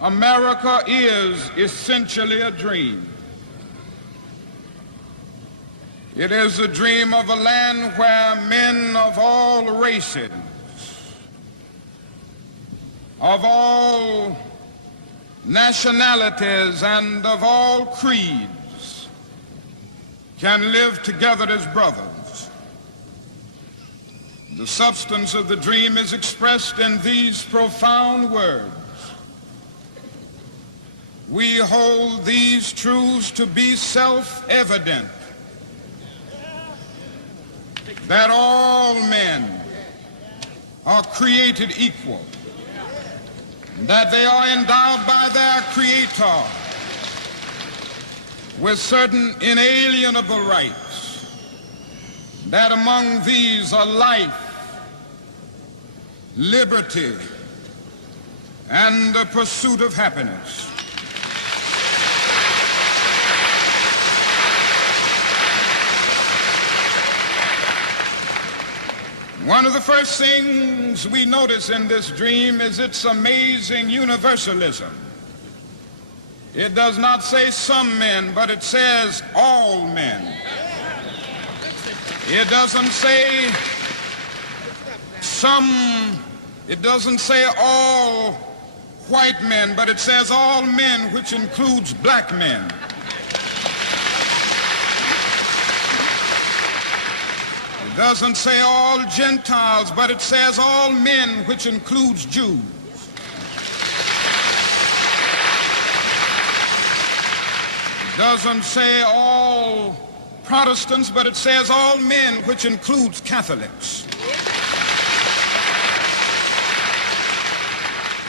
America is essentially a dream. It is a dream of a land where men of all races, of all nationalities, and of all creeds can live together as brothers. The substance of the dream is expressed in these profound words. We hold these truths to be self-evident, that all men are created equal, that they are endowed by their Creator with certain inalienable rights, that among these are life, liberty, and the pursuit of happiness. One of the first things we notice in this dream is its amazing universalism. It does not say some men, but it says all men. It doesn't say it doesn't say all white men, but it says all men, which includes black men. It doesn't say all Gentiles, but it says all men, which includes Jews. It doesn't say all Protestants, but it says all men, which includes Catholics.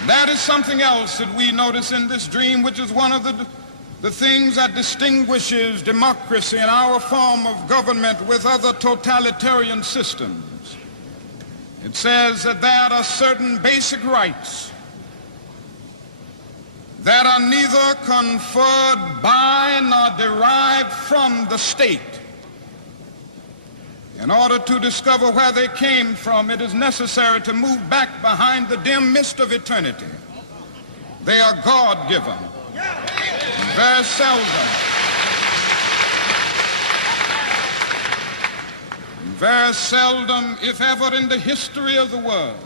That is something else that we notice in this dream, which is one of the things that distinguishes democracy and our form of government with other totalitarian systems. It says that there are certain basic rights that are neither conferred by nor derived from the state. In order to discover where they came from, it is necessary to move back behind the dim mist of eternity. They are God-given. Very seldom, if ever in the history of the world,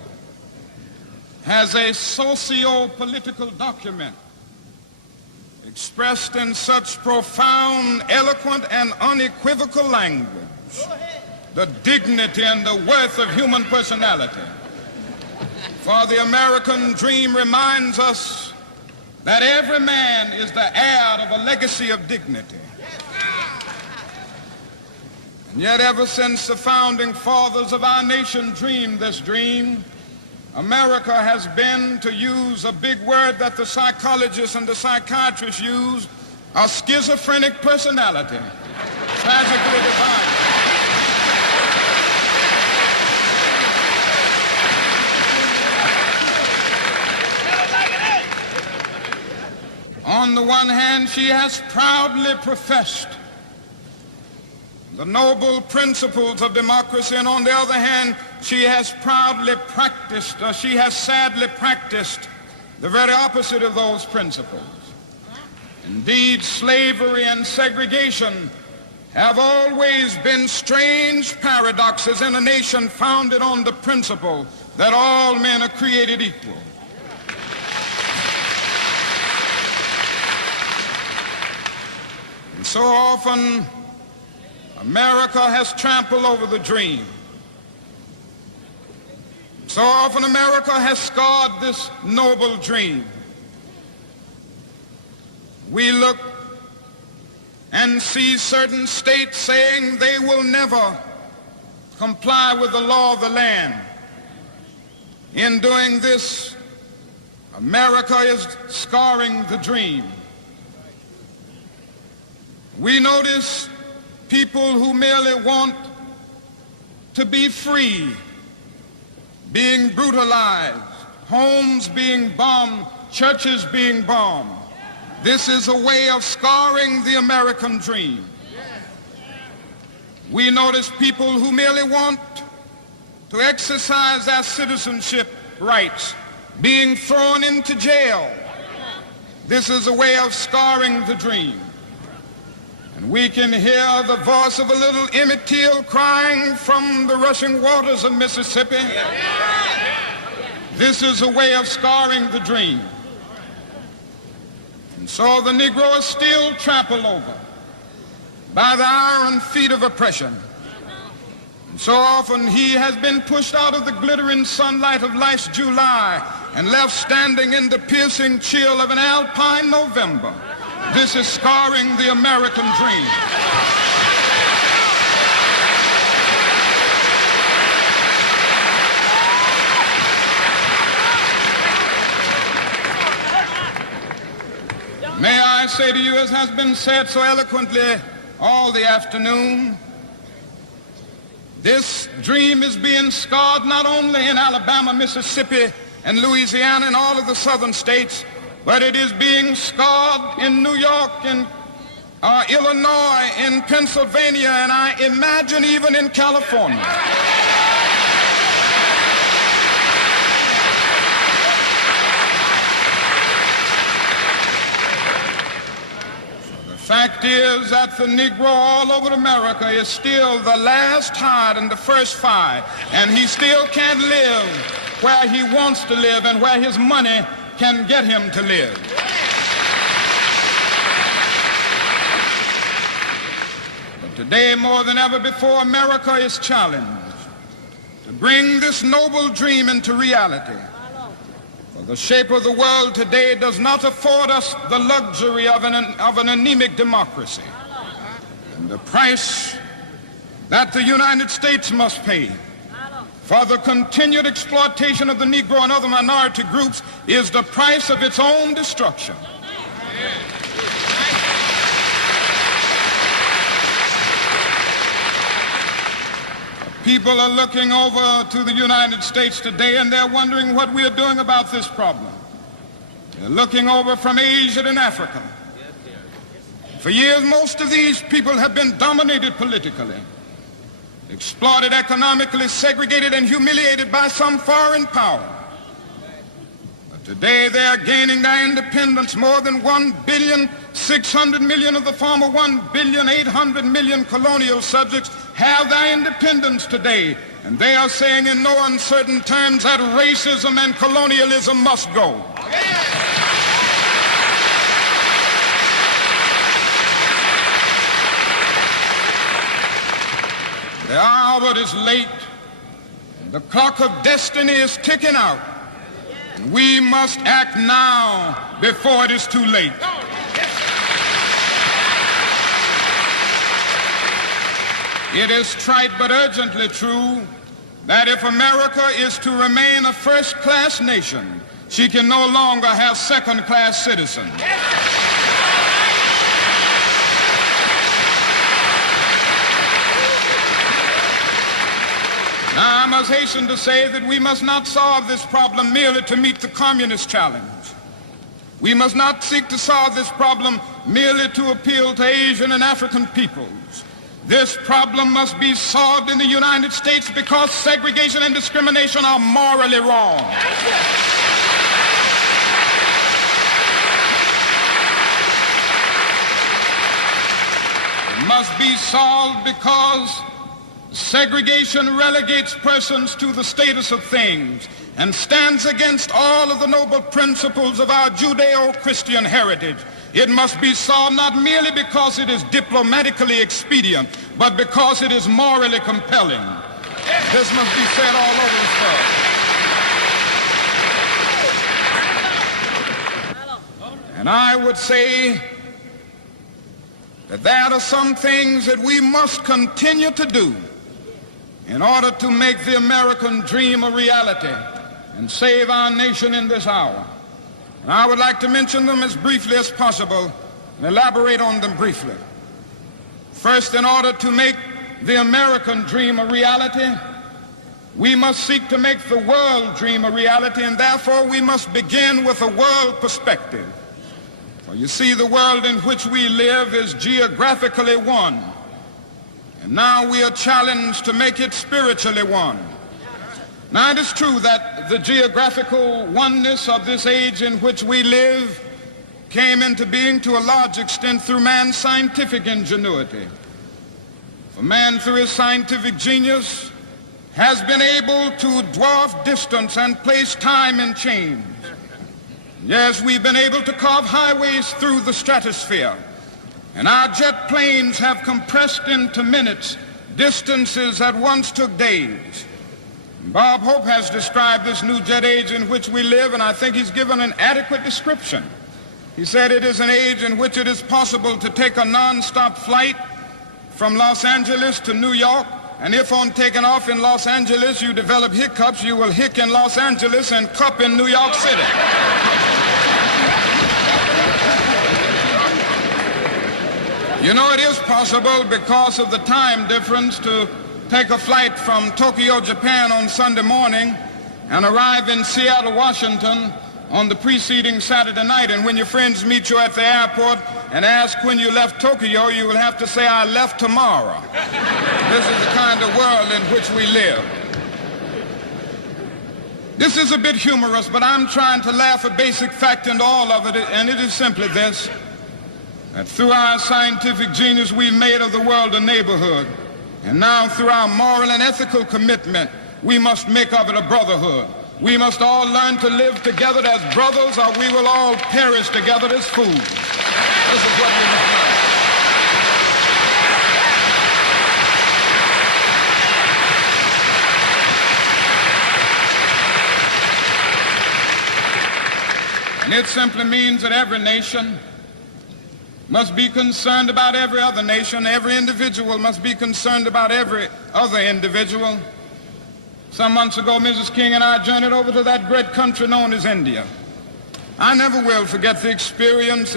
has a socio-political document expressed in such profound, eloquent, and unequivocal language the dignity and the worth of human personality. For the American dream reminds us that every man is the heir of a legacy of dignity. And yet ever since the founding fathers of our nation dreamed this dream, America has been, to use a big word that the psychologists and the psychiatrists use, a schizophrenic personality, tragically divided. On the one hand, she has proudly professed the noble principles of democracy, and on the other hand, she has proudly practiced, or she has sadly practiced, the very opposite of those principles. Indeed, slavery and segregation have always been strange paradoxes in a nation founded on the principle that all men are created equal. So often, America has trampled over the dream. So often, America has scarred this noble dream. We look and see certain states saying they will never comply with the law of the land. In doing this, America is scarring the dream. We notice people who merely want to be free being brutalized, homes being bombed, churches being bombed. This is a way of scarring the American dream. We notice people who merely want to exercise their citizenship rights being thrown into jail This is a way of scarring the dream. And we can hear the voice of a little Emmett Till crying from the rushing waters of Mississippi. This is a way of scarring the dream. And so the Negro is still trampled over by the iron feet of oppression. And so often he has been pushed out of the glittering sunlight of life's July and left standing in the piercing chill of an alpine November. This is scarring the American dream. May I say to you, as has been said so eloquently all the afternoon, this dream is being scarred not only in Alabama, Mississippi, and Louisiana and all of the southern states, but it is being scarred in New York, in Illinois, in Pennsylvania, and I imagine even in California. The fact is that the Negro all over America is still the last hired and the first fired, and he still can't live where he wants to live and where his money can get him to live. But today, more than ever before, America is challenged to bring this noble dream into reality. For the shape of the world today does not afford us the luxury of an anemic democracy. And the price that the United States must pay for the continued exploitation of the Negro and other minority groups is the price of its own destruction. People are looking over to the United States today and they're wondering what we are doing about this problem. They're looking over from Asia and Africa. For years, most of these people have been dominated politically, exploited economically, segregated and humiliated by some foreign power. But today they are gaining their independence. More than 1,600,000,000 of the former 1,800,000,000 colonial subjects have their independence today. And they are saying in no uncertain terms that racism and colonialism must go. The hour is late. The clock of destiny is ticking out. And we must act now before it is too late. It is trite but urgently true that if America is to remain a first-class nation, she can no longer have second-class citizens. Now, I must hasten to say that we must not solve this problem merely to meet the communist challenge. We must not seek to solve this problem merely to appeal to Asian and African peoples. This problem must be solved in the United States because segregation and discrimination are morally wrong. It must be solved because segregation relegates persons to the status of things and stands against all of the noble principles of our Judeo-Christian heritage. It must be solved not merely because it is diplomatically expedient, but because it is morally compelling. This must be said all over the world. And I would say that there are some things that we must continue to do in order to make the American dream a reality and save our nation in this hour. And I would like to mention them as briefly as possible and elaborate on them briefly. First, in order to make the American dream a reality, we must seek to make the world dream a reality, and therefore we must begin with a world perspective. For you see, the world in which we live is geographically one, and now we are challenged to make it spiritually one. Now, it is true that the geographical oneness of this age in which we live came into being to a large extent through man's scientific ingenuity. For man, through his scientific genius, has been able to dwarf distance and place time in change. Yes, we've been able to carve highways through the stratosphere, and our jet planes have compressed into minutes distances that once took days. Bob Hope has described this new jet age in which we live, and I think he's given an adequate description. He said it is an age in which it is possible to take a non-stop flight from Los Angeles to New York, and if on taking off in Los Angeles you develop hiccups, you will hick in Los Angeles and cup in New York City. You know, it is possible because of the time difference to take a flight from Tokyo, Japan on Sunday morning and arrive in Seattle, Washington on the preceding Saturday night. And when your friends meet you at the airport and ask when you left Tokyo, you will have to say, I left tomorrow. This is the kind of world in which we live. This is a bit humorous, but I'm trying to laugh a basic fact into all of it, and it is simply this, that through our scientific genius we've made of the world a neighborhood. And now through our moral and ethical commitment, we must make of it a brotherhood. We must all learn to live together as brothers, or we will all perish together as fools. This is what we must learn. And it simply means that every nation must be concerned about every other nation. Every individual must be concerned about every other individual. Some months ago, Mrs. King and I journeyed over to that great country known as India. I never will forget the experience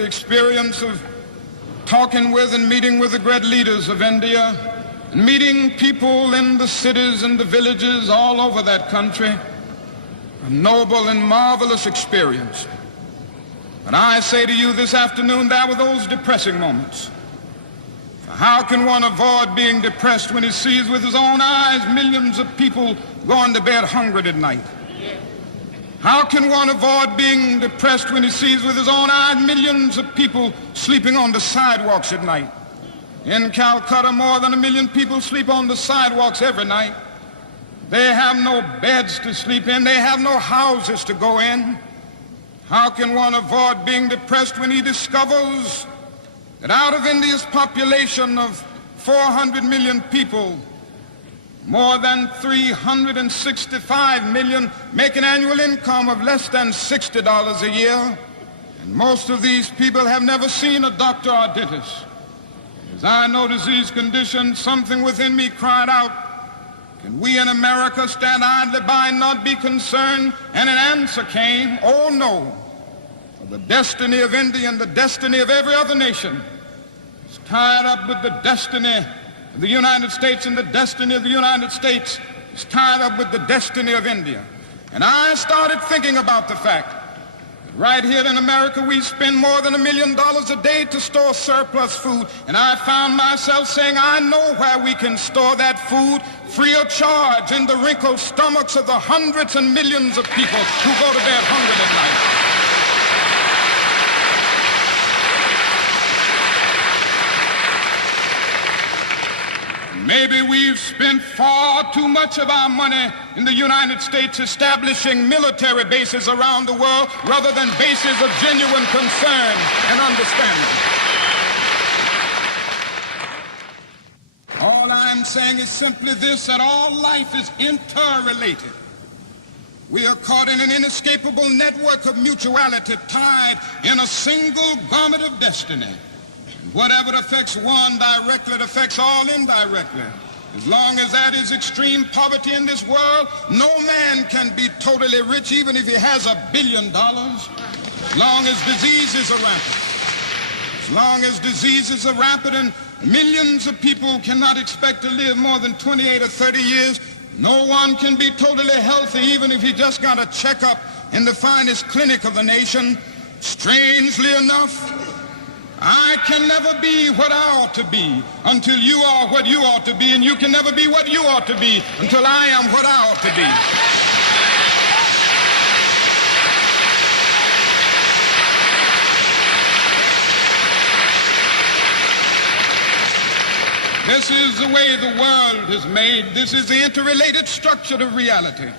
of talking with and meeting with the great leaders of India, and meeting people in the cities and the villages all over that country. A noble and marvelous experience. But I say to you this afternoon, there were those depressing moments. For how can one avoid being depressed when he sees with his own eyes millions of people going to bed hungry at night? How can one avoid being depressed when he sees with his own eyes millions of people sleeping on the sidewalks at night? In Calcutta, more than 1 million people sleep on the sidewalks every night. They have no beds to sleep in. They have no houses to go in. How can one avoid being depressed when he discovers that out of India's population of 400 million people, more than 365 million make an annual income of less than $60 a year, and most of these people have never seen a doctor or dentist. As I noticed these conditions, something within me cried out, can we in America stand idly by and not be concerned? And an answer came, oh no. For the destiny of India and the destiny of every other nation is tied up with the destiny of the United States, and the destiny of the United States is tied up with the destiny of India. And I started thinking about the fact that right here in America we spend more than $1 million a day to store surplus food. And I found myself saying, I know where we can store that food free of charge, in the wrinkled stomachs of the hundreds and millions of people who go to bed hungry at night. Maybe we've spent far too much of our money in the United States establishing military bases around the world rather than bases of genuine concern and understanding. All I'm saying is simply this, that all life is interrelated. We are caught in an inescapable network of mutuality, tied in a single garment of destiny. Whatever affects one directly, it affects all indirectly. As long as that is extreme poverty in this world, no man can be totally rich even if he has $1 billion. As long as diseases are rampant. As long as diseases are rampant and millions of people cannot expect to live more than 28 or 30 years, no one can be totally healthy even if he just got a checkup in the finest clinic of the nation. Strangely enough, I can never be what I ought to be until you are what you ought to be, and you can never be what you ought to be until I am what I ought to be. This is the way the world is made. This is the interrelated structure of reality.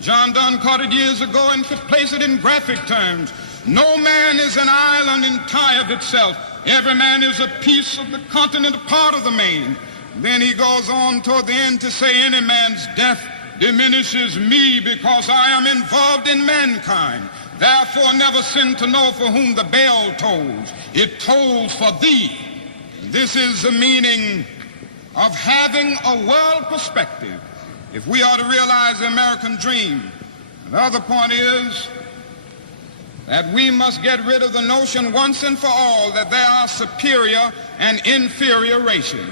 John Donne caught it years ago and could place it in graphic terms. No man is an island entire of itself. Every man is a piece of the continent, a part of the main. Then he goes on toward the end to say, any man's death diminishes me because I am involved in mankind. Therefore never sin to know for whom the bell tolls. It tolls for thee. This is the meaning of having a world perspective if we are to realize the American dream. The other point is that we must get rid of the notion once and for all that there are superior and inferior races.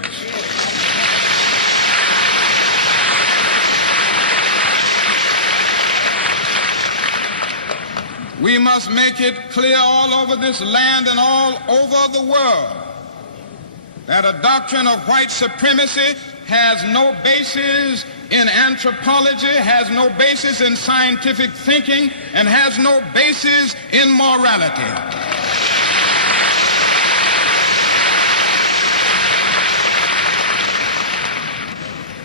We must make it clear all over this land and all over the world that a doctrine of white supremacy has no basis in anthropology, has no basis in scientific thinking, and has no basis in morality.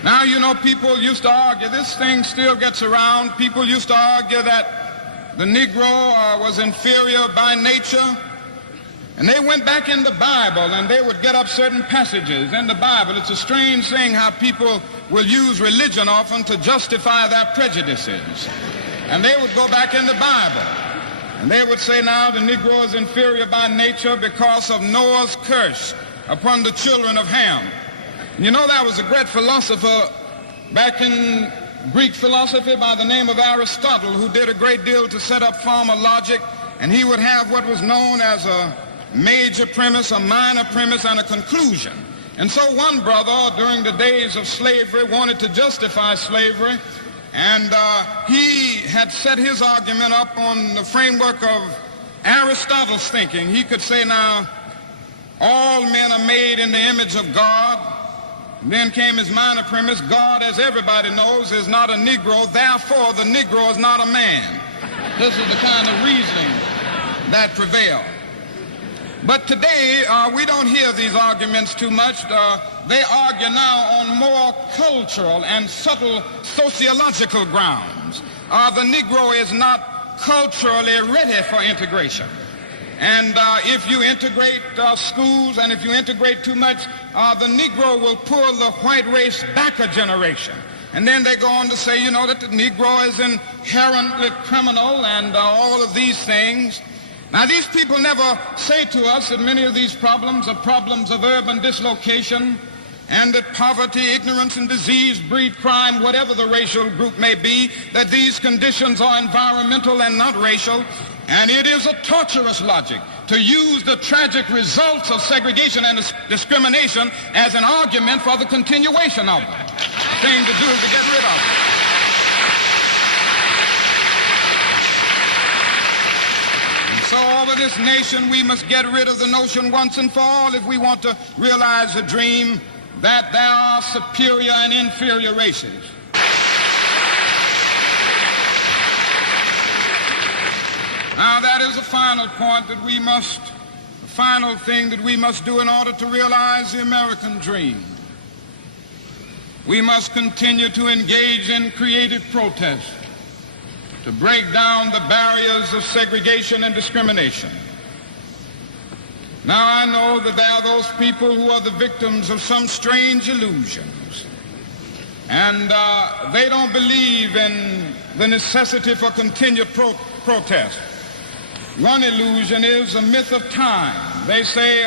Now, you know, people used to argue, this thing still gets around, people used to argue that the Negro was inferior by nature. And they went back in the Bible and they would get up certain passages in the Bible. It's a strange thing how people will use religion often to justify their prejudices. And they would go back in the Bible and they would say, now the Negro is inferior by nature because of Noah's curse upon the children of Ham. And you know, there was a great philosopher back in Greek philosophy by the name of Aristotle who did a great deal to set up formal logic, and he would have what was known as a major premise, a minor premise, and a conclusion. And so one brother during the days of slavery wanted to justify slavery, and he had set his argument up on the framework of Aristotle's thinking. He could say, now, all men are made in the image of God. And then came his minor premise, God, as everybody knows, is not a Negro, therefore the Negro is not a man. This is the kind of reasoning that prevailed. But today, we don't hear these arguments too much. They argue now on more cultural and subtle sociological grounds. The Negro is not culturally ready for integration. And if you integrate schools and if you integrate too much, the Negro will pull the white race back a generation. And then they go on to say, you know, that the Negro is inherently criminal and all of these things. Now, these people never say to us that many of these problems are problems of urban dislocation and that poverty, ignorance, and disease breed crime, whatever the racial group may be, that these conditions are environmental and not racial. And it is a torturous logic to use the tragic results of segregation and discrimination as an argument for the continuation of them. The thing to do is to get rid of them. So over this nation, we must get rid of the notion once and for all if we want to realize the dream that there are superior and inferior races. Now that is the final point that we must, the final thing that we must do in order to realize the American dream. We must continue to engage in creative protest to break down the barriers of segregation and discrimination. Now I know that there are those people who are the victims of some strange illusions, and they don't believe in the necessity for continued protest. One illusion is a myth of time. They say,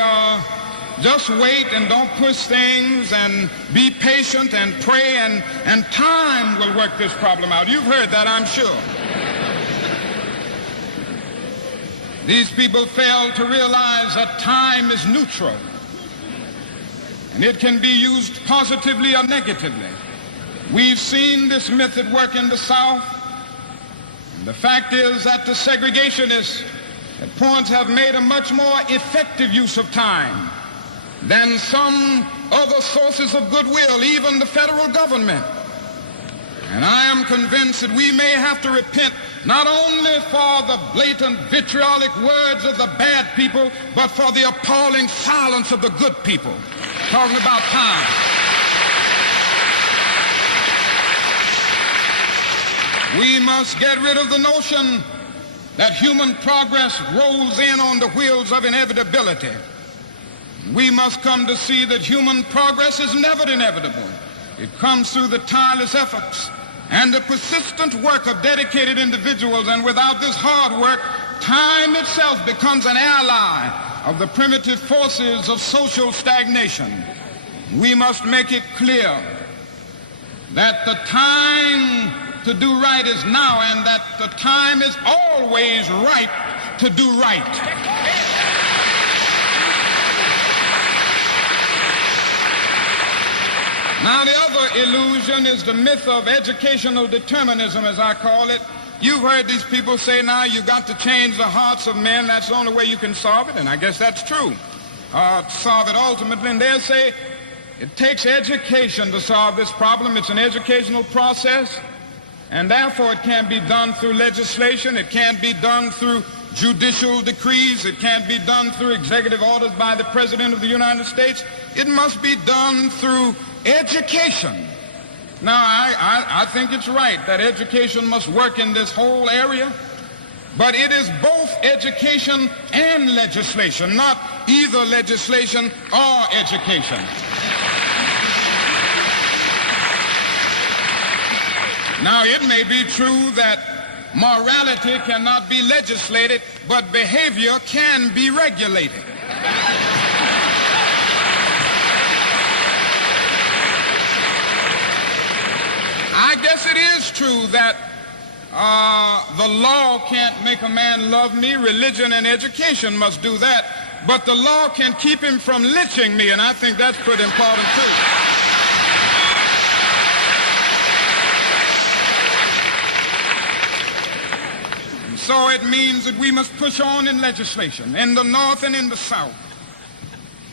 just wait and don't push things and be patient and pray and time will work this problem out. You've heard that, I'm sure. These people fail to realize that time is neutral and it can be used positively or negatively. We've seen this myth at work in the South. And the fact is that the segregationists at points have made a much more effective use of time than some other sources of goodwill, even the federal government. And I am convinced that we may have to repent not only for the blatant vitriolic words of the bad people, but for the appalling silence of the good people. Talking about time. We must get rid of the notion that human progress rolls in on the wheels of inevitability. We must come to see that human progress is never inevitable. It comes through the tireless efforts and the persistent work of dedicated individuals, and without this hard work, time itself becomes an ally of the primitive forces of social stagnation. We must make it clear that the time to do right is now, and that the time is always right to do right. Now, the other illusion is the myth of educational determinism, as I call it. You've heard these people say, now you've got to change the hearts of men. That's the only way you can solve it, and I guess that's true. Solve it ultimately, and they'll say it takes education to solve this problem. It's an educational process, and therefore it can't be done through legislation. It can't be done through judicial decrees. It can't be done through executive orders by the President of the United States. It must be done through education. Now, I think it's right that education must work in this whole area, but it is both education and legislation, not either legislation or education. Now, it may be true that morality cannot be legislated, but behavior can be regulated. I guess it is true that the law can't make a man love me. Religion and education must do that. But the law can keep him from lynching me, and I think that's pretty important too. So it means that we must push on in legislation, in the North and in the South.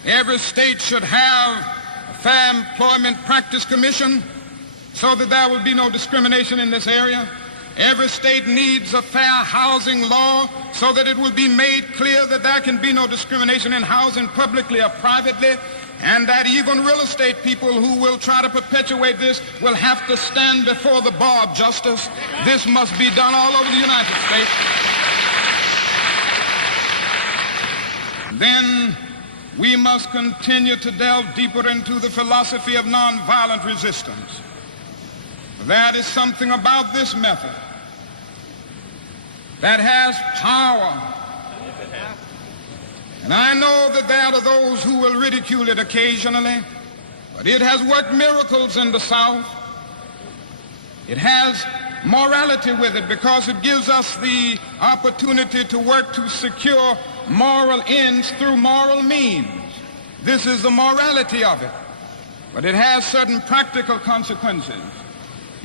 Every state should have a Fair Employment Practice Commission so that there will be no discrimination in this area. Every state needs a fair housing law so that it will be made clear that there can be no discrimination in housing publicly or privately, and that even real estate people who will try to perpetuate this will have to stand before the bar of justice. This must be done all over the United States. Then we must continue to delve deeper into the philosophy of nonviolent resistance. That is something about this method that has power. And I know that there are those who will ridicule it occasionally, but it has worked miracles in the South. It has morality with it because it gives us the opportunity to work to secure moral ends through moral means. This is the morality of it, but it has certain practical consequences.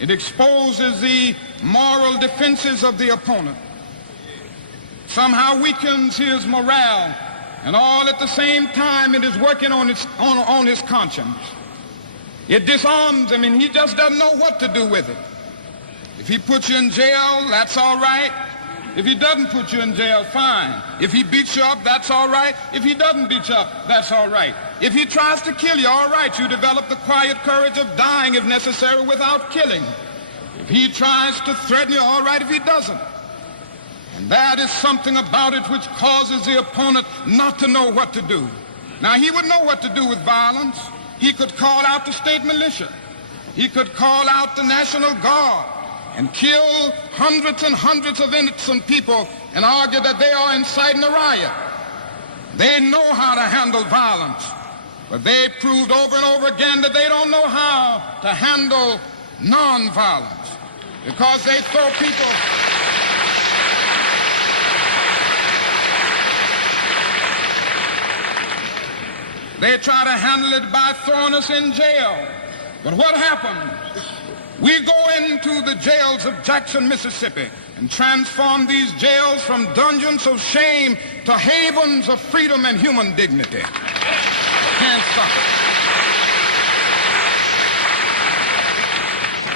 It exposes the moral defenses of the opponent, somehow weakens his morale, and all at the same time it is working on his conscience. It disarms him, and he just doesn't know what to do with it. If he puts you in jail, that's all right. If he doesn't put you in jail, fine. If he beats you up, that's all right. If he doesn't beat you up, that's all right. If he tries to kill you, all right, you develop the quiet courage of dying if necessary without killing. If he tries to threaten you, all right if he doesn't. And that is something about it which causes the opponent not to know what to do. Now, he would know what to do with violence. He could call out the state militia. He could call out the National Guard and kill hundreds and hundreds of innocent people and argue that they are inciting a riot. They know how to handle violence, but they proved over and over again that they don't know how to handle nonviolence because they throw people. They try to handle it by throwing us in jail. But what happened? We go into the jails of Jackson, Mississippi, and transform these jails from dungeons of shame to havens of freedom and human dignity. Can't stop it.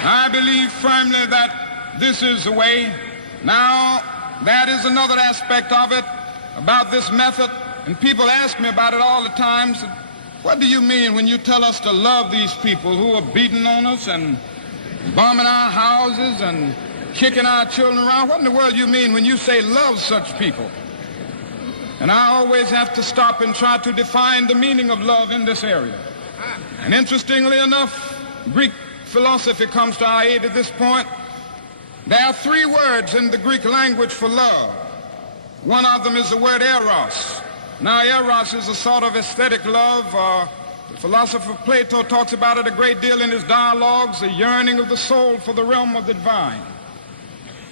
I believe firmly that this is the way. Now, that is another aspect of it about this method. And people ask me about it all the time. So, what do you mean when you tell us to love these people who are beating on us and bombing our houses and kicking our children around. What in the world you mean when you say love such people? And I always have to stop and try to define the meaning of love in this area. And interestingly enough, Greek philosophy comes to our aid at this point. There are three words in the Greek language for love. One of them is the word eros. Now, eros is a sort of aesthetic love. The philosopher Plato talks about it a great deal in his dialogues, the yearning of the soul for the realm of the divine.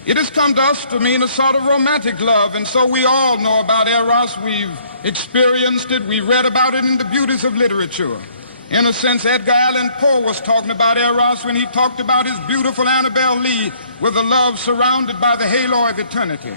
It has come to us to mean a sort of romantic love, and so we all know about eros. We've experienced it. We read about it in the beauties of literature. In a sense, Edgar Allan Poe was talking about eros when he talked about his beautiful Annabel Lee with a love surrounded by the halo of eternity.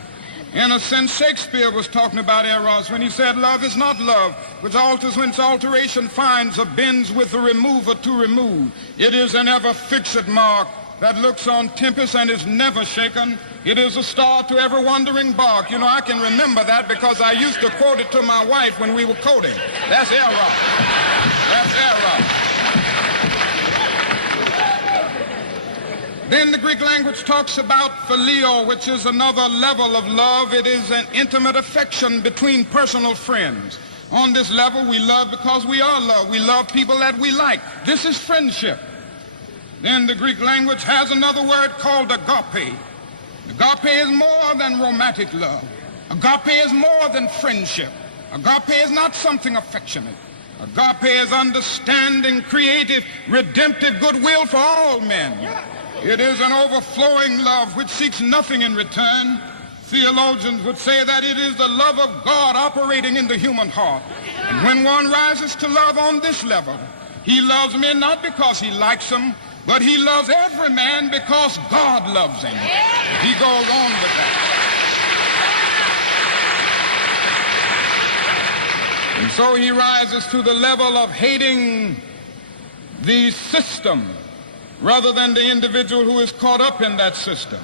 In a sense, Shakespeare was talking about eros when he said, love is not love, which alters whence alteration finds, or bends with the remover to remove. It is an ever-fixed mark that looks on tempest and is never shaken. It is a star to every wandering bark. You know, I can remember that because I used to quote it to my wife when we were courting. That's eros. That's eros. Then the Greek language talks about phileo, which is another level of love. It is an intimate affection between personal friends. On this level, we love because we are loved. We love people that we like. This is friendship. Then the Greek language has another word called agape. Agape is more than romantic love. Agape is more than friendship. Agape is not something affectionate. Agape is understanding, creative, redemptive goodwill for all men. It is an overflowing love which seeks nothing in return. Theologians would say that it is the love of God operating in the human heart. And when one rises to love on this level, he loves men not because he likes them, but he loves every man because God loves him. He goes on with that. And so he rises to the level of hating the system rather than the individual who is caught up in that system.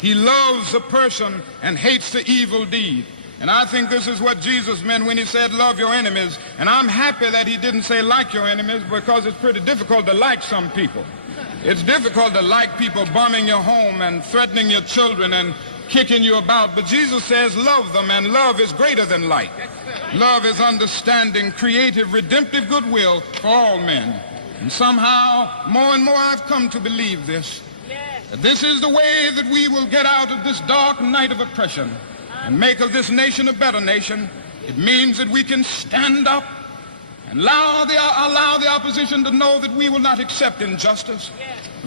He loves the person and hates the evil deed. And I think this is what Jesus meant when he said, love your enemies. And I'm happy that he didn't say like your enemies, because it's pretty difficult to like some people. It's difficult to like people bombing your home and threatening your children and kicking you about. But Jesus says love them, and love is greater than like. Love is understanding, creative, redemptive goodwill for all men. And somehow, more and more I've come to believe this. That this is the way that we will get out of this dark night of oppression and make of this nation a better nation. It means that we can stand up and allow the opposition to know that we will not accept injustice.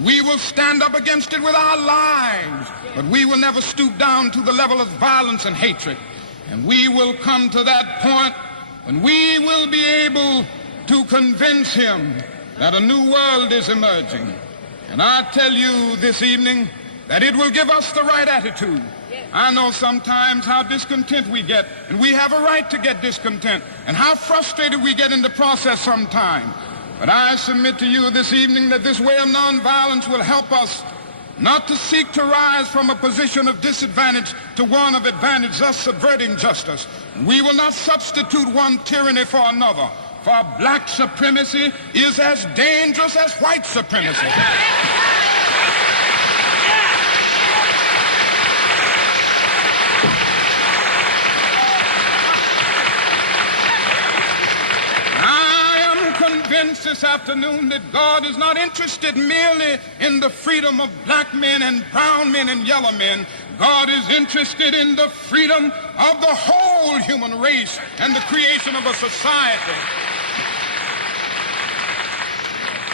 We will stand up against it with our lives, but we will never stoop down to the level of violence and hatred. And we will come to that point when we will be able to convince him that a new world is emerging. And I tell you this evening that it will give us the right attitude. I know sometimes how discontent we get, and we have a right to get discontent, and how frustrated we get in the process sometimes. But I submit to you this evening that this way of nonviolence will help us not to seek to rise from a position of disadvantage to one of advantage, thus subverting justice. We will not substitute one tyranny for another, for black supremacy is as dangerous as white supremacy. Convinced this afternoon that God is not interested merely in the freedom of black men and brown men and yellow men. God is interested in the freedom of the whole human race and the creation of a society.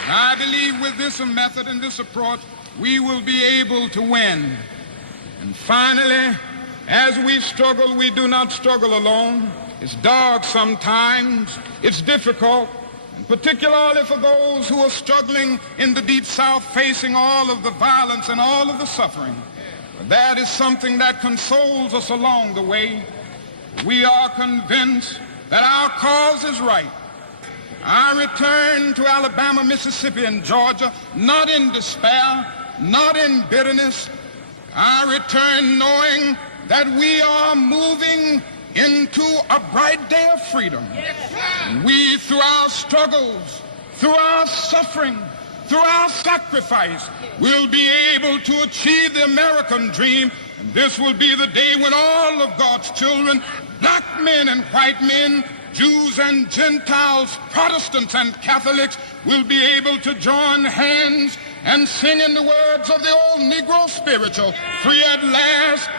I believe with this method and this approach, we will be able to win. And finally, as we struggle, we do not struggle alone. It's dark sometimes. It's difficult. Particularly for those who are struggling in the Deep South, facing all of the violence and all of the suffering. But that is something that consoles us along the way. We are convinced that our cause is right. I return to Alabama, Mississippi, and Georgia, not in despair, not in bitterness. I return knowing that we are moving into a bright day of freedom. And we, through our struggles, through our suffering, through our sacrifice, will be able to achieve the American American dream. And this will be the day when all of God's children, black men and white men, Jews and Gentiles, Protestants and Catholics, will be able to join hands and sing in the words of the old Negro spiritual, free at last,